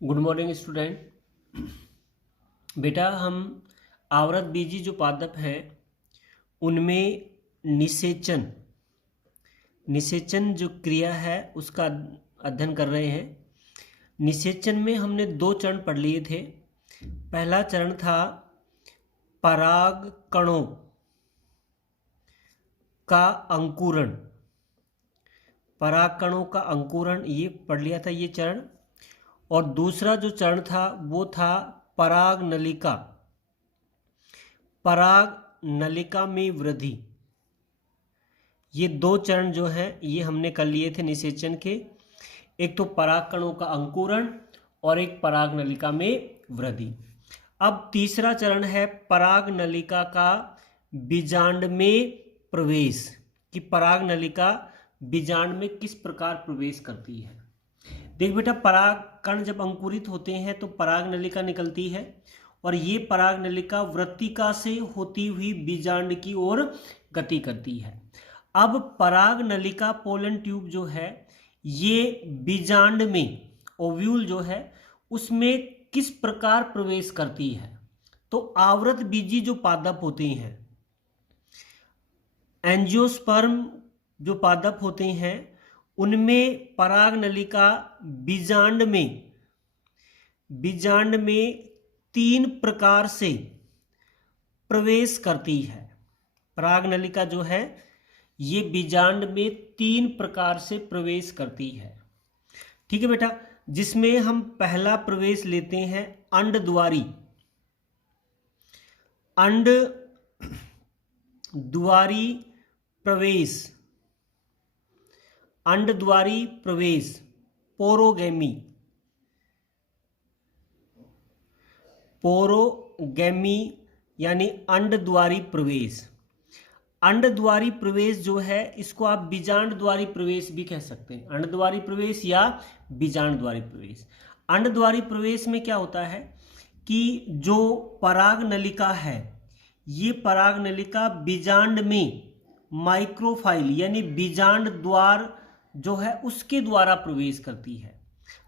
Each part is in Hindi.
Good morning student. बेटा हम आवृत बीजी जो पादप हैं उनमें निषेचन जो क्रिया है उसका अध्ययन कर रहे हैं। निषेचन में हमने 2 चरण पढ़ लिए थे। पहला चरण था पराग कणों का अंकुरण, पराग कणों का अंकुरण ये पढ़ लिया था ये चरण। और दूसरा जो चरण था वो था पराग नलिका में वृद्धि। ये 2 चरण जो हैं ये हमने कर लिए थे निषेचन के। एक तो पराग कणों का अंकुरण और एक पराग नलिका में वृद्धि। अब तीसरा चरण है पराग नलिका का बीजांड में प्रवेश, कि पराग नलिका बीजांड में किस प्रकार प्रवेश करती है। देख बेटा, पराग कण जब अंकुरित होते हैं तो पराग नलिका निकलती है और ये पराग नलिका वृत्तिका से होती हुई बीजांड की ओर गति करती है। अब पराग नलिका पोलन ट्यूब जो है ये बीजांड में, ओव्यूल जो है उसमें किस प्रकार प्रवेश करती है। तो आवृत बीजी जो पादप होते हैं, एंजियोस्पर्म जो पादप होते हैं, उनमें पराग नलिका बीजांड में 3 प्रकार से प्रवेश करती है। पराग नलिका जो है ये बीजांड में 3 प्रकार से प्रवेश करती है। ठीक है बेटा, जिसमें हम पहला प्रवेश लेते हैं अंडद्वारी प्रवेश, पोरोगैमी यानी अंडद्वारी प्रवेश। अंडद्वारी प्रवेश जो है इसको आप बीजांड द्वारी प्रवेश भी कह सकते हैं, अंडद्वारी प्रवेश या बीजांड द्वारी प्रवेश। अंडद्वारी प्रवेश में क्या होता है कि जो पराग नलिका है ये पराग नलिका बीजांड में माइक्रोफाइल यानी बीजांड द्वार जो है उसके द्वारा प्रवेश करती है।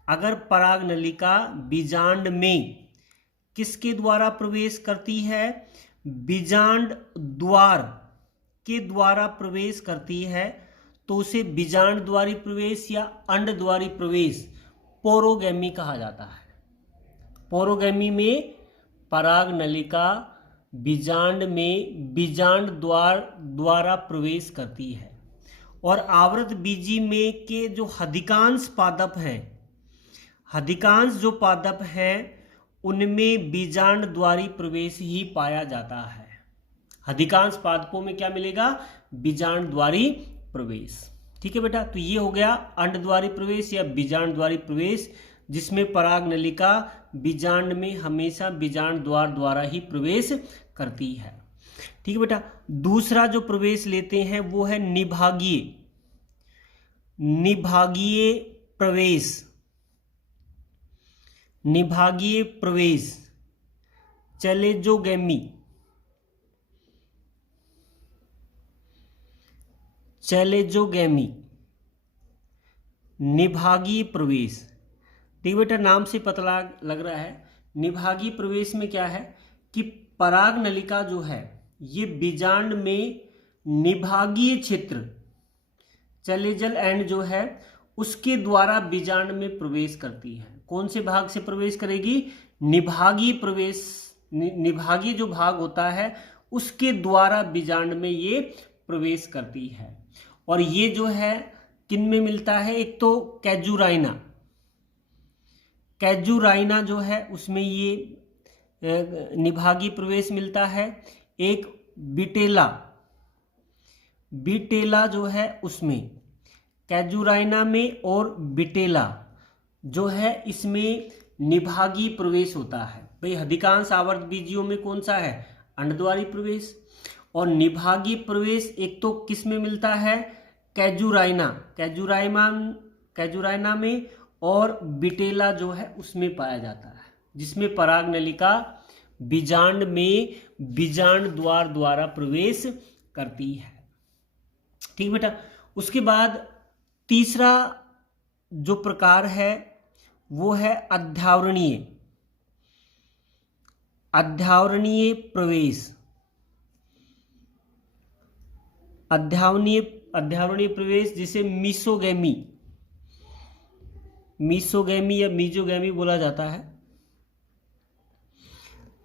अगर पराग नलिका बीजांड में किसके द्वारा प्रवेश करती है, बीजांड द्वार के द्वारा प्रवेश करती है, तो उसे बीजांड द्वारी प्रवेश या अंडद्वारी प्रवेश पोरोगैमी कहा जाता है। पोरोगैमी में पराग नलिका बीजांड में बीजांड द्वारा प्रवेश करती है। और आवृत बीजी में के जो अधिकांश जो पादप हैं उनमें बीजांड द्वारी प्रवेश ही पाया जाता है। अधिकांश पादपों में क्या मिलेगा, बीजांड द्वारी प्रवेश। ठीक है बेटा, तो ये हो गया अंडद्वारी प्रवेश या बीजांड द्वारी प्रवेश, जिसमें पराग नलिका बीजांड में हमेशा बीजांड द्वार द्वारा ही प्रवेश करती है। ठीक है बेटा, दूसरा जो प्रवेश लेते हैं वो है निभागीय प्रवेश, चैलेंजोगैमी निभागीय प्रवेश। देखिए बेटा, नाम से पता लग रहा है निभागीय प्रवेश में क्या है कि पराग नलिका जो है ये बीजांड में निभागीय क्षेत्र चैलेंजल एंड जो है उसके द्वारा बीजांड में प्रवेश करती है। कौन से भाग से प्रवेश करेगी, निभागीय जो भाग होता है उसके द्वारा बीजांड में ये प्रवेश करती है। और ये जो है किन में मिलता है, एक तो कैजुराइना जो है उसमें ये निभागीय प्रवेश मिलता है। एक बिटेला जो है उसमें, कैजुराइना में और बिटेला जो है इसमें निभागीय प्रवेश होता है। भाई अधिकांश आवर्त बीजियों में कौन सा है, अंडद्वारी प्रवेश। और निभागीय प्रवेश एक तो किस में मिलता है, कैजुराइना में, और बिटेला जो है उसमें पाया जाता है, जिसमें पराग नलिका बीजांड में बीजांड द्वार द्वारा प्रवेश करती है। ठीक बेटा, उसके बाद तीसरा जो प्रकार है वो है अध्यावरणीय प्रवेश। अध्यावरणीय प्रवेश जिसे मीसोगैमी या मीजोगैमी बोला जाता है।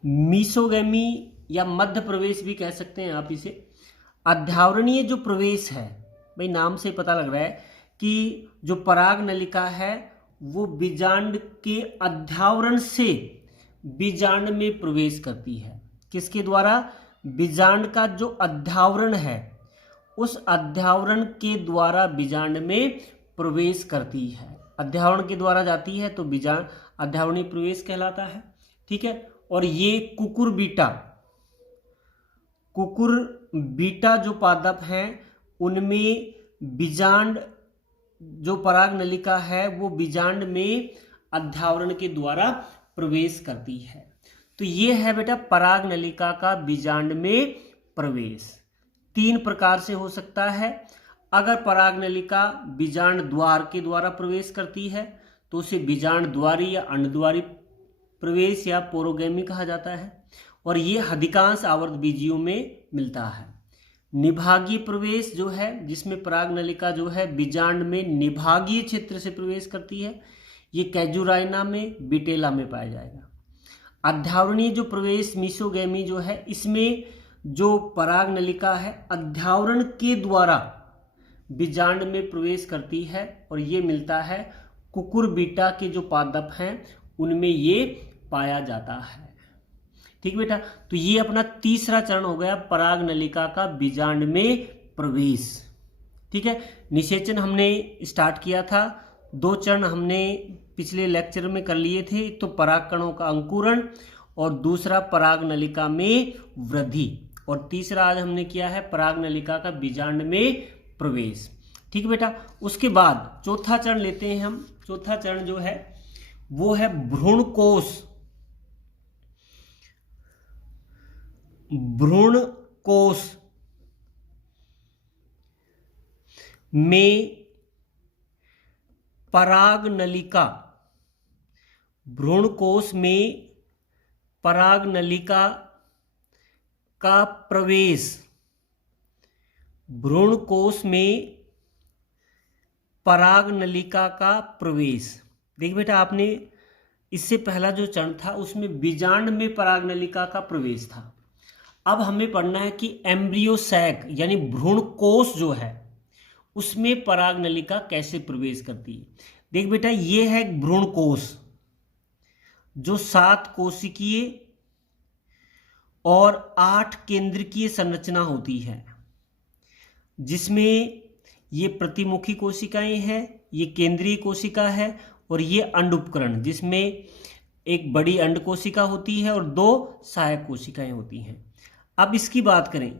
मीसोगैमी या मध्य प्रवेश भी कह सकते हैं आप इसे। अध्यावरणीय जो प्रवेश है, भाई नाम से पता लग रहा है कि जो पराग नलिका है वो बीजांड के अध्यावरण से बीजांड में प्रवेश करती है। किसके द्वारा? बीजांड का जो अध्यावरण है उस अध्यावरण के द्वारा बीजांड में प्रवेश करती है। अध्यावरण के द्वारा जाती है तो बीजांड अध्यावरणीय प्रवेश कहलाता है। ठीक है। और ये कुकुरबीटा जो पादप हैं उनमें बीजांड जो पराग नलिका है वो बीजांड में अध्यावरण के द्वारा प्रवेश करती है। तो ये है बेटा पराग नलिका का बीजांड में प्रवेश। 3 प्रकार से हो सकता है। अगर पराग नलिका बीजांड द्वार के द्वारा प्रवेश करती है तो उसे बीजांड द्वारी या अंडद्वारी प्रवेश या पोरोगैमी कहा जाता है, और ये अधिकांश आवर्तबीजियों में मिलता है। निभागीय प्रवेश जो है जिसमें पराग नलिका जो है बीजांड में निभागीय क्षेत्र से प्रवेश करती है, ये कैजुराइना में, बिटेला में पाया जाएगा। अध्यावरणीय जो प्रवेश मीसोगैमी जो है, इसमें जो पराग नलिका है अध्यावरण के द्वारा बीजांड में प्रवेश करती है, और ये मिलता है कुकुरबीटा के जो पादप हैं उनमें ये पाया जाता है। ठीक बेटा, तो ये अपना तीसरा चरण हो गया पराग नलिका का बीजांड में प्रवेश। ठीक है। निषेचन हमने स्टार्ट किया था, 2 चरण हमने पिछले लेक्चर में कर लिए थे। तो पराग कणों का अंकुरण और दूसरा पराग नलिका में वृद्धि, और तीसरा आज हमने किया है पराग नलिका का बीजांड में प्रवेश। ठीक बेटा, उसके बाद चौथा चरण लेते हैं हम। चौथा चरण जो है वो है भ्रूणकोश में पराग नलिका, भ्रूणकोश में पराग नलिका का प्रवेश, भ्रूणकोश में पराग नलिका का प्रवेश। देखिए बेटा, आपने इससे पहला जो चरण था उसमें बीजांड में पराग नलिका का प्रवेश था। अब हमें पढ़ना है कि एम्ब्रियो सैक यानी भ्रूणकोश जो है उसमें पराग नलिका कैसे प्रवेश करती है। देख बेटा, ये है भ्रूणकोश जो 7 कोशिकीय और 8 केंद्रकीय संरचना होती है, जिसमें ये प्रतिमुखी कोशिकाएं हैं, ये केंद्रीय कोशिका है, और ये अंड उपकरण जिसमें एक बड़ी अंड कोशिका होती है और 2 सहायक कोशिकाएं होती हैं। अब इसकी बात करें,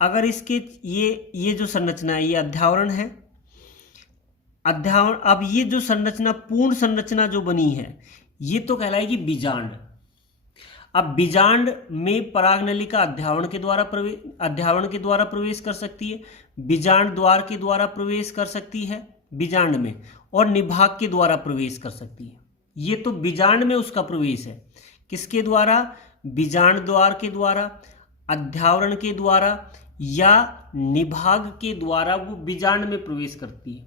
अगर इसके ये जो संरचना है ये अध्यावरण है, अध्यावरण। अब ये जो संरचना, पूर्ण संरचना जो बनी है ये तो कहलाएगी बीजांड। अब बीजांड में पराग नलिका अध्यावरण के द्वारा प्रवेश कर सकती है, बीजांड द्वार के द्वारा प्रवेश कर सकती है बीजांड में, और निभाग के द्वारा प्रवेश कर सकती है। ये तो बीजांड में उसका प्रवेश है। किसके द्वारा? बीजांड द्वार के द्वारा, अध्यावरण के द्वारा या निभाग के द्वारा वो बीजांड में प्रवेश करती है।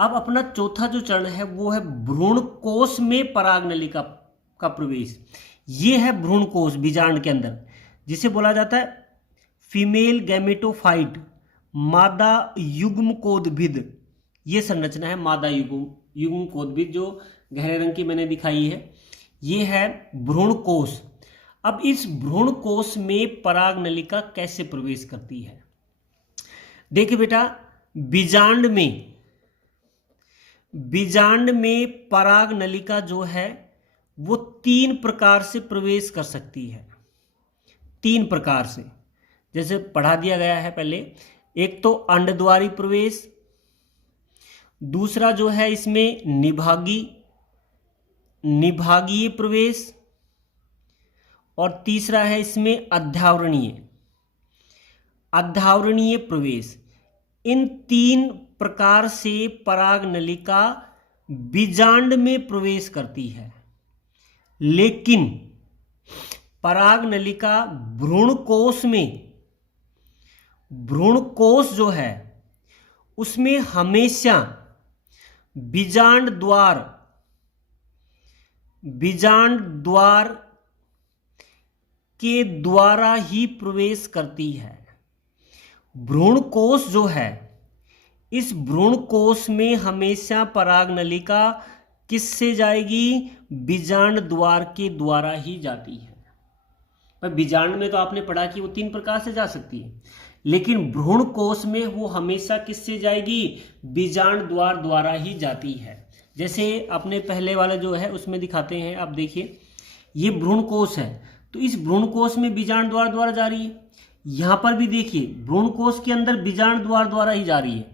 अब अपना चौथा जो चरण है वो है भ्रूणकोश में पराग नलिका का प्रवेश। ये है भ्रूणकोश बीजांड के अंदर, जिसे बोला जाता है फीमेल गैमेटोफाइट, मादा युग्मकोद्भिद। ये संरचना है मादा युग्मकोद्भिद जो गहरे रंग की मैंने दिखाई है, ये है भ्रूणकोश। अब इस भ्रूणकोश में पराग नलिका कैसे प्रवेश करती है? देखिए बेटा, बीजांड में पराग नलिका जो है वो 3 प्रकार से प्रवेश कर सकती है। 3 प्रकार से, जैसे पढ़ा दिया गया है पहले। एक तो अंडद्वारी प्रवेश, दूसरा जो है इसमें निभागीय प्रवेश, और तीसरा है इसमें अध्यावरणीय प्रवेश। इन 3 प्रकार से पराग नलिका बीजांड में प्रवेश करती है, लेकिन पराग नलिका भ्रूणकोश में, भ्रूणकोश जो है उसमें हमेशा बीजांड द्वार के द्वारा ही प्रवेश करती है। भ्रूणकोश जो है, इस भ्रूणकोश में हमेशा पराग नलिका किससे जाएगी? बीजांड द्वार के द्वारा ही जाती है। पर बीजांड में तो आपने पढ़ा कि वो 3 प्रकार से जा सकती है, लेकिन भ्रूणकोश में वो हमेशा किससे जाएगी? बीजांड द्वार द्वारा ही जाती है। जैसे अपने पहले वाला जो है उसमें दिखाते हैं, आप देखिए ये भ्रूणकोश है, तो इस भ्रूणकोश में बीजांड द्वार द्वारा जा रही है। यहाँ पर भी देखिए भ्रूणकोश के अंदर बीजांड द्वार द्वारा ही जा रही है।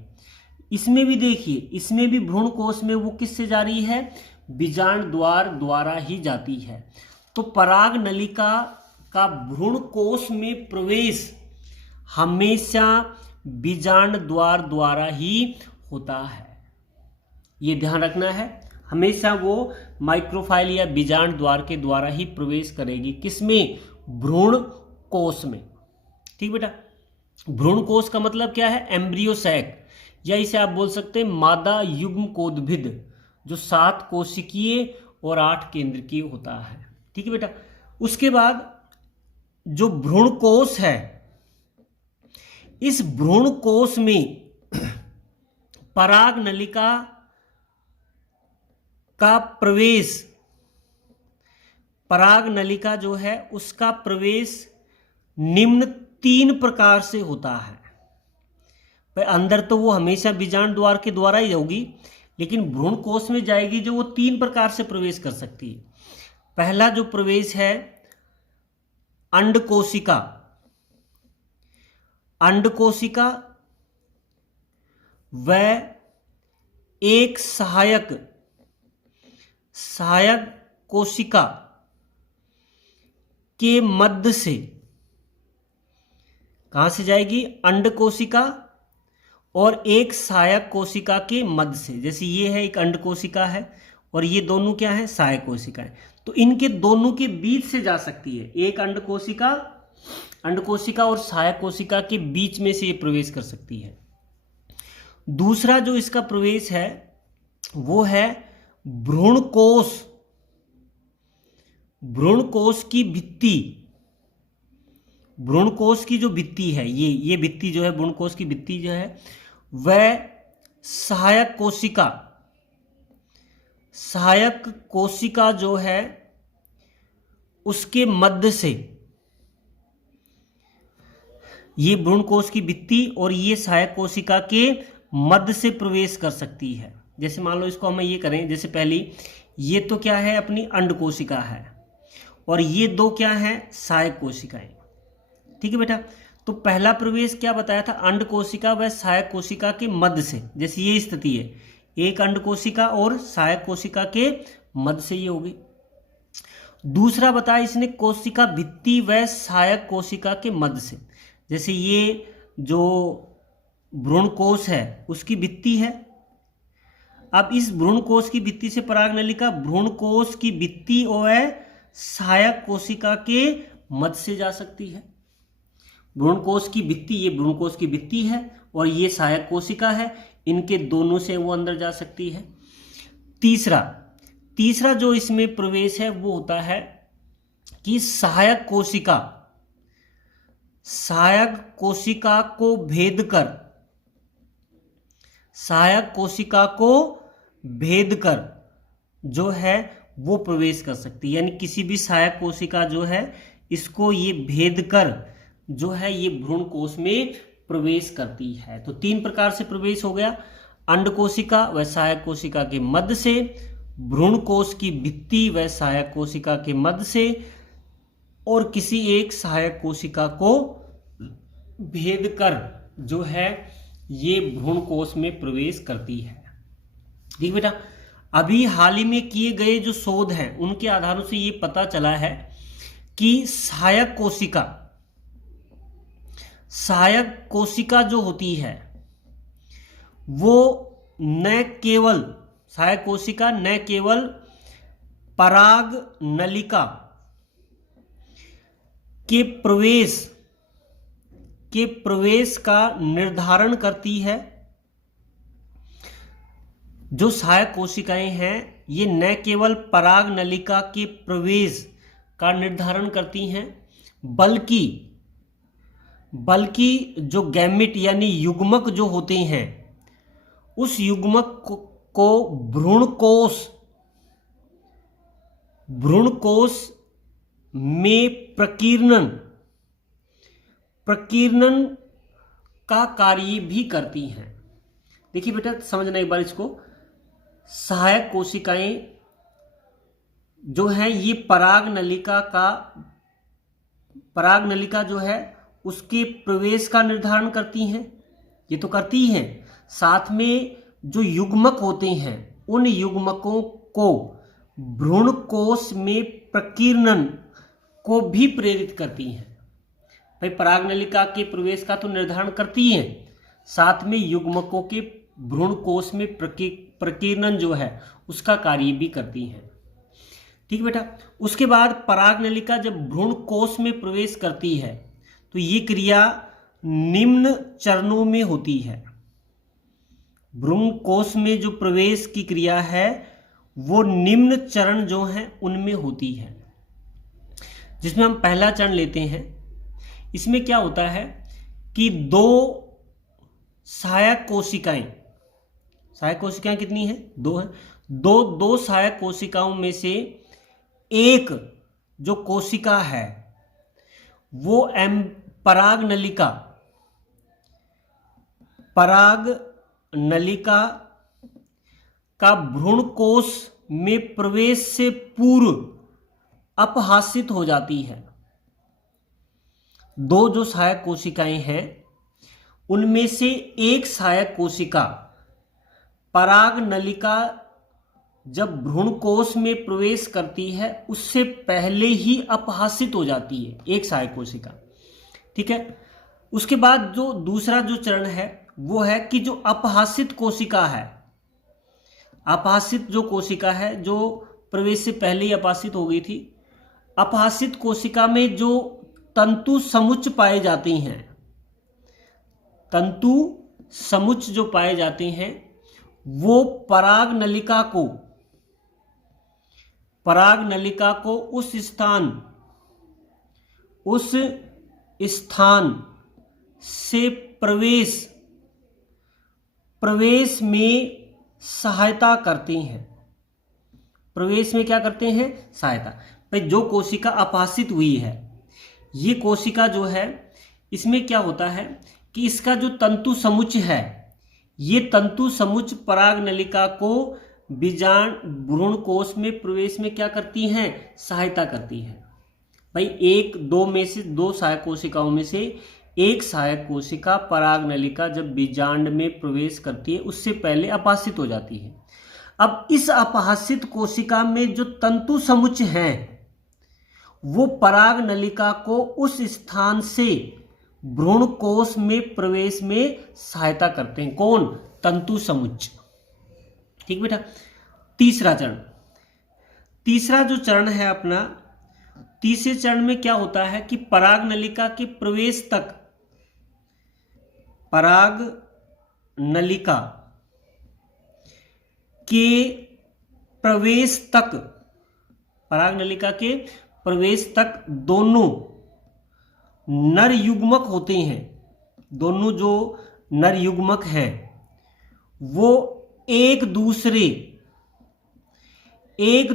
इसमें भी देखिए, इसमें भी भ्रूणकोश में वो किससे जा रही है? बीजांड द्वार द्वारा ही जाती है। तो पराग नलिका का भ्रूणकोश में प्रवेश हमेशा बीजांड द्वार द्वारा ही होता है। ये ध्यान रखना है, हमेशा वो माइक्रोफाइल या बीजांड द्वार के द्वारा ही प्रवेश करेगी। किसमें? भ्रूणकोश में। ठीक बेटा, भ्रूणकोश का मतलब क्या है? एम्ब्रियो सैक, या इसे आप बोल सकते हैं मादा युग्मकोद्भिद, जो 7 कोशिकीय और 8 केंद्रकीय होता है। ठीक है बेटा, उसके बाद जो भ्रूणकोश है, इस भ्रूणकोश में पराग नलिका का प्रवेश, पराग नलिका जो है उसका प्रवेश निम्न 3 प्रकार से होता है। पर अंदर तो वो हमेशा बीजांड द्वार के द्वारा ही होगी, लेकिन भ्रूणकोश में जाएगी जो वो 3 प्रकार से प्रवेश कर सकती है। पहला जो प्रवेश है अंडकोशिका, अंडकोशिका व एक सहायक कोशिका के मध्य से, कहां से जाएगी? अंडकोशिका और एक सहायक कोशिका के मध्य से। जैसे ये है एक अंडकोशिका है और ये दोनों क्या है? सहायक कोशिका है। तो इनके दोनों के बीच से जा सकती है। एक अंडकोशिका और सहायक कोशिका के बीच में से ये प्रवेश कर सकती है। दूसरा जो इसका प्रवेश है वो है भ्रूणकोश, भ्रूणकोश की भित्ति, भ्रूणकोश की जो भित्ति है, ये भित्ति जो है, भ्रूणकोश की भित्ति जो है, वह सहायक कोशिका जो है उसके मध्य से, ये भ्रूणकोश की भित्ति और ये सहायक कोशिका के मध्य से प्रवेश कर सकती है। जैसे मान लो इसको हम ये करें, जैसे पहली ये तो क्या है? अपनी अंडकोशिका है, और ये 2 क्या है? सहायक कोशिकाएं। ठीक है बेटा, तो पहला प्रवेश क्या बताया था? अंडकोशिका व सहायक कोशिका के मध्य से। जैसे ये स्थिति है, एक अंडकोशिका और सहायक कोशिका के मध्य से ये होगी। दूसरा बताया इसने कोशिका भित्ति व सहायक कोशिका के मध्य से। जैसे ये जो भ्रूणकोश है उसकी भित्ति है, अब इस भ्रूणकोश की भित्ति से पराग नलिका भ्रूणकोश की भित्ति और सहायक कोशिका के मध्य से जा सकती है। भ्रूणकोश की भित्ति, ये भ्रूणकोश की भित्ति है और ये सहायक कोशिका है, इनके दोनों से वो अंदर जा सकती है। तीसरा जो इसमें प्रवेश है वो होता है कि सहायक कोशिका को भेद कर जो है वो प्रवेश कर सकती है। यानी किसी भी सहायक कोशिका जो है इसको ये भेद कर जो है ये भ्रूणकोश में प्रवेश करती है। तो 3 प्रकार से प्रवेश हो गया, अंडकोशिका व सहायक कोशिका के मध्य से, भ्रूणकोश की भित्ति व सहायक कोशिका के मध्य से, और किसी एक सहायक कोशिका को भेद कर जो है ये भ्रूणकोश में प्रवेश करती है। ठीक बेटा, अभी हाल ही में किए गए जो शोध हैं उनके आधारों से ये पता चला है कि सहायक कोशिका जो होती है वो न केवल सहायक कोशिका न केवल पराग नलिका के प्रवेश का निर्धारण करती है। जो सहायक कोशिकाएं हैं ये न केवल पराग नलिका के प्रवेश का निर्धारण करती हैं, बल्कि जो गैमेट यानी युग्मक जो होते हैं उस युग्मक को भ्रूणकोश में प्रकीर्णन का कार्य भी करती हैं। देखिए बेटा समझना एक बार इसको, सहायक कोशिकाएं जो हैं ये पराग नलिका जो है उसके प्रवेश का निर्धारण करती हैं, ये तो करती हैं, साथ में जो युग्मक होते हैं उन युग्मकों को भ्रूणकोश में प्रकीर्णन को भी प्रेरित करती हैं। भाई पराग नलिका के प्रवेश का तो निर्धारण करती हैं, साथ में युग्मकों के भ्रूणकोश में प्रकीर्णन जो है उसका कार्य भी करती हैं। ठीक बेटा। उसके बाद पराग नलिका जब भ्रूणकोश में प्रवेश करती है तो ये क्रिया निम्न चरणों में होती है। भ्रूणकोश में जो प्रवेश की क्रिया है वो निम्न चरण जो हैं उनमें होती है, जिसमें हम पहला चरण लेते हैं। इसमें क्या होता है कि दो सहायक कोशिकाएं कितनी हैं? दो हैं। दो सहायक कोशिकाओं में से एक जो कोशिका है वो पराग नलिका का भ्रूणकोश में प्रवेश से पूर्व अपहासित हो जाती है। दो जो सहायक कोशिकाएं हैं उनमें से एक सहायक कोशिका पराग नलिका जब भ्रूणकोश में प्रवेश करती है उससे पहले ही अपहासित हो जाती है, एक सहायक कोशिका। ठीक है। उसके बाद जो दूसरा जो चरण है वो है कि जो अपहासित कोशिका है, अपहासित जो कोशिका है जो प्रवेश से पहले ही अपहासित हो गई थी, अपहासित कोशिका में जो तंतु समुच्च पाए जाते हैं, तंतु समुच्च जो पाए जाते हैं वो पराग नलिका को उस स्थान से प्रवेश में सहायता करते हैं। प्रवेश में क्या करते हैं? सहायता। भाई जो कोशिका अपहासित हुई है ये कोशिका जो है इसमें क्या होता है कि इसका जो तंतु समुच्च है ये तंतु समुच्च पराग नलिका को भ्रूणकोश में प्रवेश में क्या करती हैं? सहायता करती हैं। भाई दो सहायक कोशिकाओं में से एक सहायक कोशिका पराग नलिका जब बीजांड में प्रवेश करती है उससे पहले अपहासित हो जाती है। अब इस अपहासित कोशिका में जो तंतु समुच्च हैं वो पराग नलिका को उस स्थान से भ्रूणकोश में प्रवेश में सहायता करते हैं। कौन? तंतु समुच्च। ठीक बेटा। तीसरा जो चरण है अपना, तीसरे चरण में क्या होता है कि पराग नलिका के प्रवेश तक पराग नलिका के प्रवेश तक दोनों नर युग्मक होते हैं, दोनों जो नर युग्मक हैं वो एक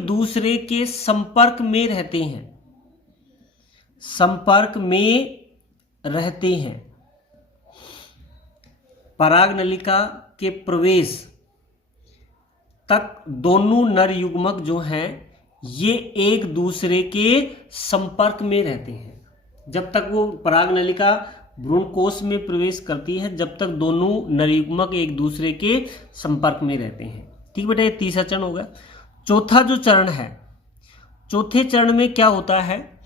दूसरे के संपर्क में रहते हैं। पराग नलिका के प्रवेश तक दोनों नर युग्मक जो हैं ये एक दूसरे के संपर्क में रहते हैं। जब तक वो पराग नलिका भ्रूणकोश में प्रवेश करती है जब तक दोनों नर युग्मक एक दूसरे के संपर्क में रहते हैं। ठीक बेटा, ये तीसरा चरण हो गया। चौथा जो चरण है, चौथे चरण में क्या होता है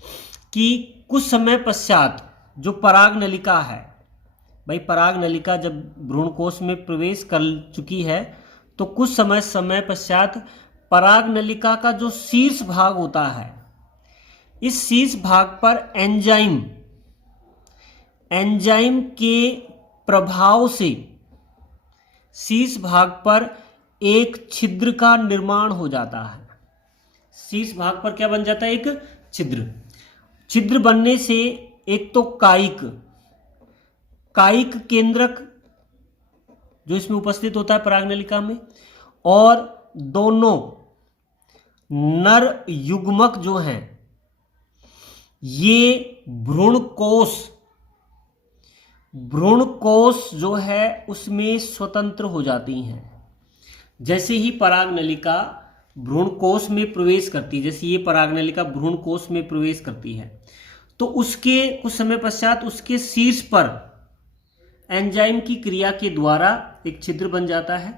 कि कुछ समय पश्चात जो पराग नलिका है, भाई पराग नलिका जब भ्रूणकोश में प्रवेश कर चुकी है तो कुछ समय पश्चात पराग नलिका का जो शीर्ष भाग होता है, इस शीर्ष भाग पर एंजाइम के प्रभाव से शीर्ष भाग पर एक छिद्र का निर्माण हो जाता है। शीर्ष भाग पर क्या बन जाता है? एक छिद्र बनने से एक तो कायिक केंद्रक जो इसमें उपस्थित होता है पराग नलिका में, और दोनों नर युग्मक जो हैं ये भ्रूण कोश जो है उसमें स्वतंत्र हो जाती हैं। जैसे ही पराग नलिका भ्रूण कोश में प्रवेश करती है, जैसे ये पराग नलिका भ्रूण कोश में प्रवेश करती है, तो उसके कुछ समय पश्चात उसके शीर्ष पर एंजाइम की क्रिया के द्वारा एक छिद्र बन जाता है,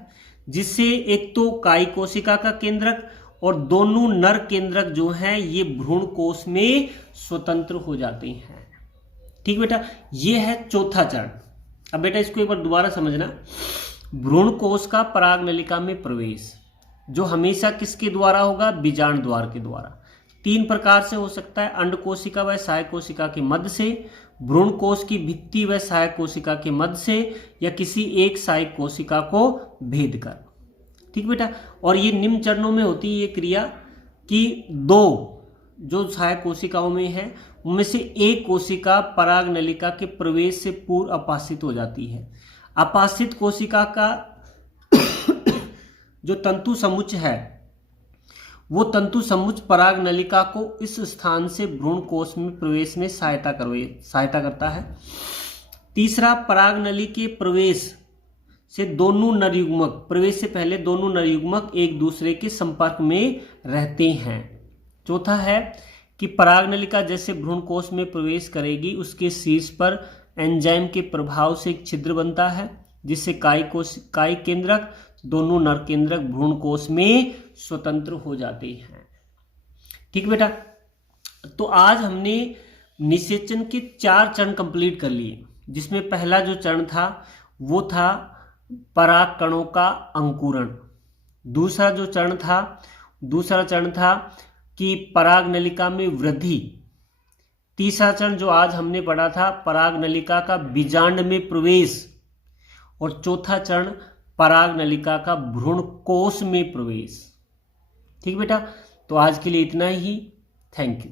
जिससे एक तो कायी कोशिका का केंद्रक और दोनों नर केंद्रक जो हैं ये भ्रूण कोश में स्वतंत्र हो जाते हैं। ठीक बेटा, ये है चौथा चरण। अब बेटा इसको एक बार दोबारा समझना। भ्रूण कोश का पराग नलिका में प्रवेश जो हमेशा किसके द्वारा होगा? बीजांड द्वार के द्वारा। 3 प्रकार से हो सकता है, अंड कोशिका व सहायक कोशिका के मध्य से, भ्रूण कोश की भित्ति व सहायक कोशिका के मध्य से, या किसी एक सहायक कोशिका को भेद कर। ठीक बेटा, और ये निम्न चरणों में होती है ये क्रिया कि 2 जो सहायक कोशिकाओं में है उनमें से एक कोशिका पराग नलिका के प्रवेश से पूर्व अपाशित हो जाती है। अपाशित कोशिका का जो तंतु समुच्चय है वो तंतु समुच्चय पराग नलिका को इस स्थान से भ्रूण कोश में प्रवेश में सहायता करता है। तीसरा, पराग नली के प्रवेश से दोनों नर युग्मक, प्रवेश से पहले दोनों नर युग्मक एक दूसरे के संपर्क में रहते हैं। चौथा है कि पराग नलिका जैसे भ्रूण कोश में प्रवेश करेगी उसके शीर्ष पर एंजाइम के प्रभाव से एक छिद्र बनता है, जिससे कायी केंद्रक दोनों नर केंद्रक भ्रूण कोश में स्वतंत्र हो जाते हैं। ठीक बेटा, तो आज हमने निषेचन के 4 चरण कंप्लीट कर लिए, जिसमें पहला जो चरण था वो था पराग कणों का अंकुरण। दूसरा चरण था कि पराग नलिका में वृद्धि। तीसरा चरण जो आज हमने पढ़ा था पराग नलिका का बीजांड में प्रवेश, और चौथा चरण पराग नलिका का भ्रूण कोश में प्रवेश। ठीक बेटा, तो आज के लिए इतना ही। Thank you.